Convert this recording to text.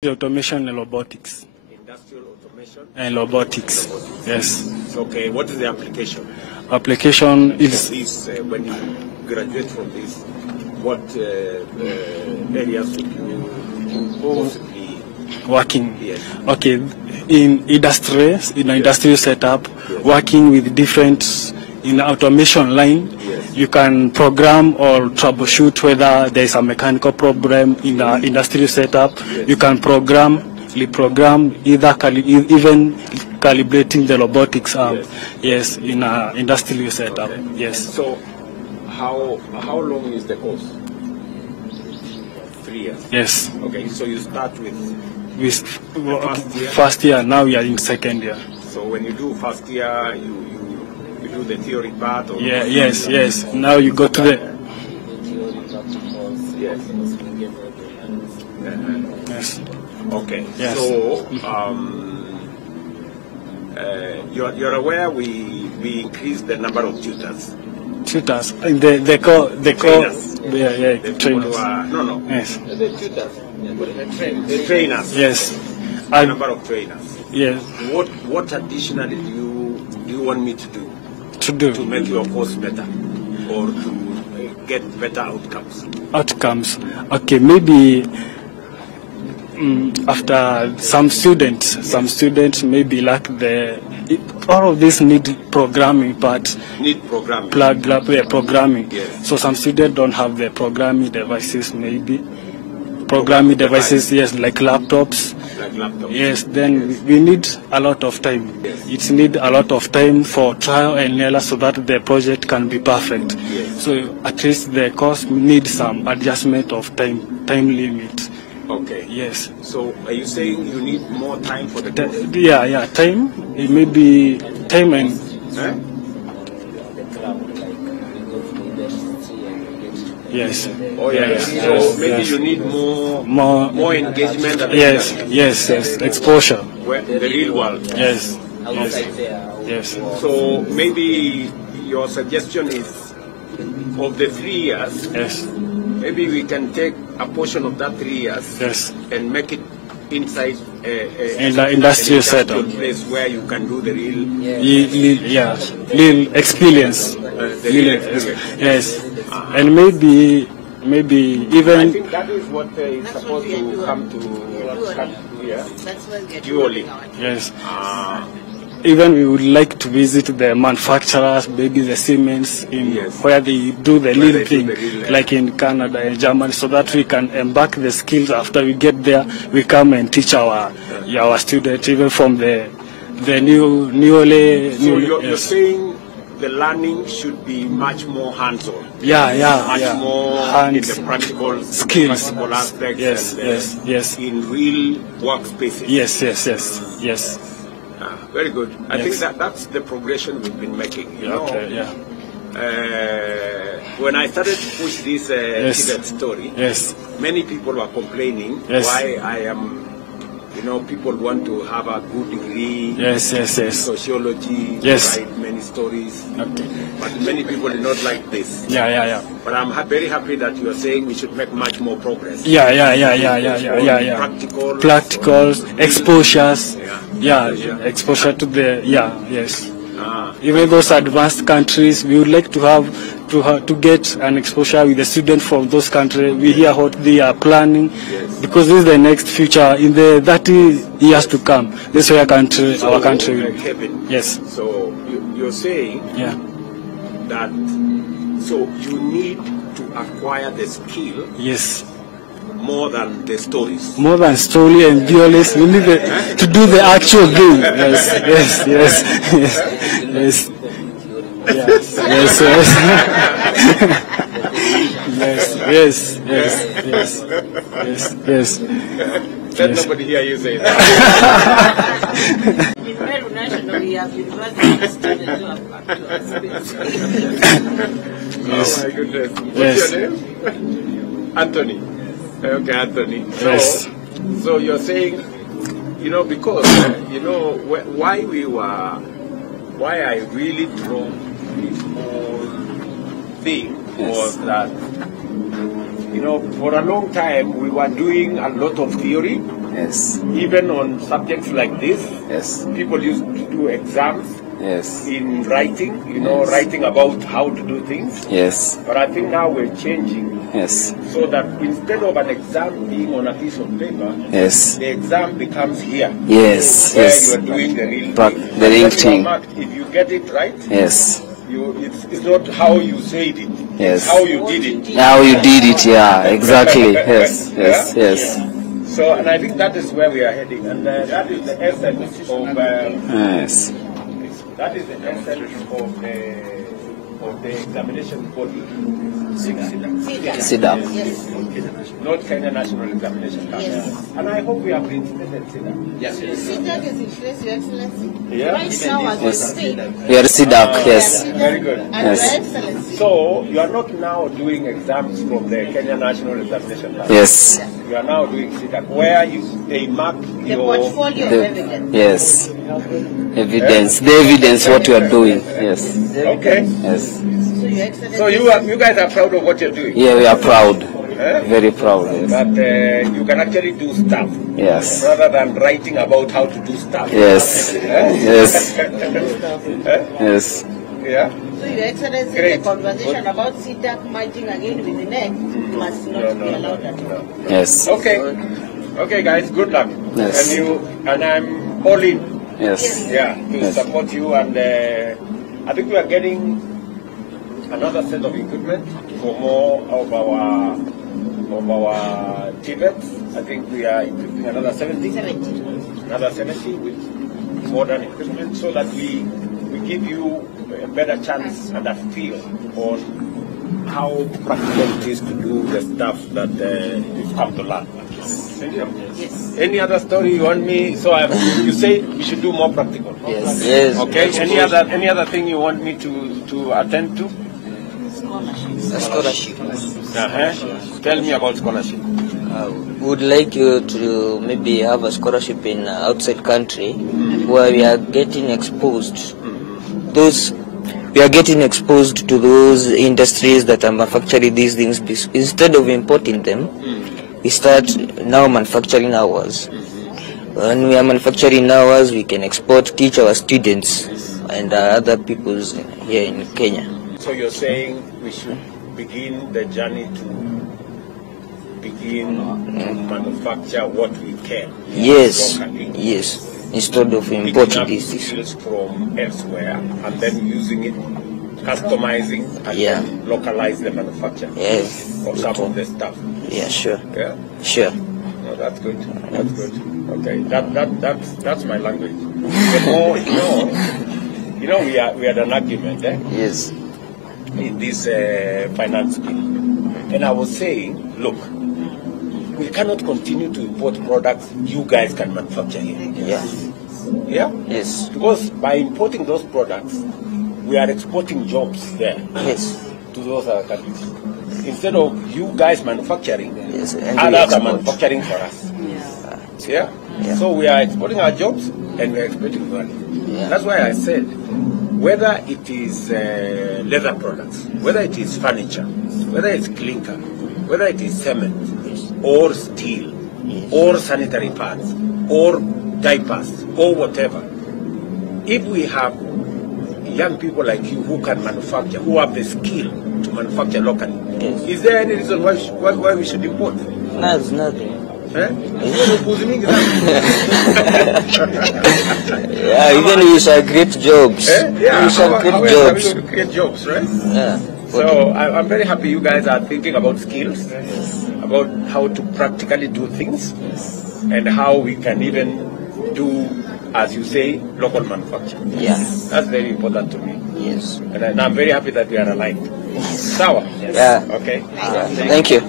The automation and robotics. Industrial automation? And robotics, yes. Okay, what is the application? Application is... This, when you graduate from this, what areas would you possibly... Working. Yes. Okay, in industrial setup, yes. Working with different... In automation line, yes. You can program or troubleshoot whether there is a mechanical problem in the industrial setup. Yes. You can reprogram, even calibrating the robotics arm. Yes. Yes, in an industrial setup. Okay. Yes. So, how long is the course? 3 years. Yes. Okay. So you start with first year. Now we are in second year. So when you do first year, you do the theory part? Or yes. Now you go to the... Yes. Yes. Okay. Yes. So, you're aware we increased the number of tutors? Tutors? They call... Trainers. The trainers. No. Yes. The tutors. The trainers. Yes. The number of trainers. Yes. What additionally do you want me to do? To make your course better, or to get better outcomes? Outcomes. Okay, maybe after some students maybe lack the... all of this need programming part. Need programming. Programming. Yes. So some students don't have the programming devices maybe. Programming devices, yes, like laptops. Yes, then we need a lot of time. Yes. It needs a lot of time for trial and error so that the project can be perfect. Yes. So at least the course needs some adjustment of time limit. Okay. Yes. So are you saying you need more time for the course? Yeah, time. It may be time and... Yes. Oh yeah. Yes. So maybe you need more engagement. Yes. Exposure. The real world. Yes. So maybe your suggestion is, of the 3 years. Yes. Maybe we can take a portion of that 3 years. Yes. And make it inside in the industrial setup, place where you can do the real experience. Yes. And maybe even... I think that is what is supposed to come to here. Dually. Yes. Even we would like to visit the manufacturers, maybe the Siemens, where they do the real thing, like in Canada and Germany, so that we can embark the skills. After we get there, we come and teach our students, even from the newly. So you're saying the learning should be much more hands-on. Much more in the practical skills, practical aspects, yes. In real workspaces. Yes. Very good. I think that's the progression we've been making. When I started to push this Tibet story, many people were complaining why I am. People want to have a good degree in sociology, write many stories. But many people do not like this. But I'm very happy that you are saying we should make much more progress. Practicals, exposures. Exposure to the even those advanced countries, we would like to have to get an exposure with the students from those countries. We hear what they are planning, because this is the next future in the 30 years to come. This is our country will. Kevin, yes. So you're saying that you need to acquire the skill. Yes. More than the stories. More than story and violence, we need to do the actual thing. Yes. Let nobody hear you say that. Oh my goodness. What's your name? Anthony. Okay, Anthony. So you're saying, because why I really drove this whole thing was that, for a long time we were doing a lot of theory, Yes. Even on subjects like this, Yes. people used to do exams. Yes. In writing, writing about how to do things. Yes. But I think now we're changing. Yes. So that instead of an exam being on a piece of paper, yes, the exam becomes here. Yes. Where Yes. you are doing the real But thing. the real thing. If you get it right, yes, it's not how you said it. Yes. It's how you did it. How you did it, yeah, exactly. Yes. Yes. Yeah? Yes. So, and I think that is where we are heading, and that is the essence of. Yes. That is the essence of the examination body. SIDA. Yes. Not Kenya National Examination Council. Yes. And I hope we have reinstated SIDA. Yes. SIDA is in place, Your Excellency. Yeah. Right now, as we speak. We are SIDA, yes. Very good. And Yes. Your Excellency. So, you are not now doing exams from the Kenya National Examination Council. Yes. You are now doing SIDA, where they mark The your portfolio of evidence. Yes. Evidence. The evidence what you are doing. Yes. Okay. Yes. So, Your Excellency. So you guys are proud of what you're doing. Yeah, we are proud. Eh? Very proud. Yes. That you can actually do stuff. Yes. Rather than writing about how to do stuff. Yes. Yes. Yes. Yeah. So, Your Excellency, Great. the conversation about SIDA merging again with the NEC must not be allowed at all. Yes. Okay. Okay, guys. Good luck. Yes. And I'm all in. Yes. Yeah, to Yes. support you, and I think we are getting another set of equipment for more of our TVETs. I think we are equipping another 70 with modern equipment, so that we give you a better chance and a feel on how practical it is to do the stuff that you've come to learn. Yes. Any other story you want me? So you say we should do more practical. Yes. Yes. Okay. Any other thing you want me to attend to? Scholarship. Tell me about scholarship. Would like you to maybe have a scholarship in outside country where we are getting exposed. We are getting exposed to those industries that are manufacturing these things. Instead of importing them, we start now manufacturing ours. When we are manufacturing ours, we can export, teach our students and other peoples here in Kenya. So you're saying we should begin the journey to manufacture what we can. Yes, locally, yes. Instead of picking importing up these things. skills from elsewhere and then using it, customizing and Yeah. then localize the manufacture Yes. of some of the stuff. Yeah, sure. Yeah. Sure. No, that's good. That's good. Okay, that's my language. The more we had an argument Yes. in this finance bill, and I was saying, look, we cannot continue to import products you guys can manufacture here. Yeah. Yeah. Yes. Because by importing those products, we are exporting jobs there Yes. to those other countries. Instead of you guys manufacturing, Yes. And we others are export. manufacturing for us. Yeah? Yeah. So we are exporting our jobs and we are exporting value. Yeah. That's why I said, whether it is leather products, whether it is furniture, whether it's clinker, whether it is cement, or steel, or sanitary pads, or diapers, or whatever, if we have young people like you who can manufacture, who have the skill to manufacture locally, Yes. is there any reason why we should import? No, it's nothing. Eh? Yeah, even we shall create jobs. Yeah, We shall how create else are we jobs. going to create jobs, right? Yeah. So I'm very happy you guys are thinking about skills, about how to practically do things, and how we can even do, as you say, local manufacturing. Yeah. That's very important to me. Yes. And I'm very happy that we are aligned. Sawa? Yeah. Okay. Thank you.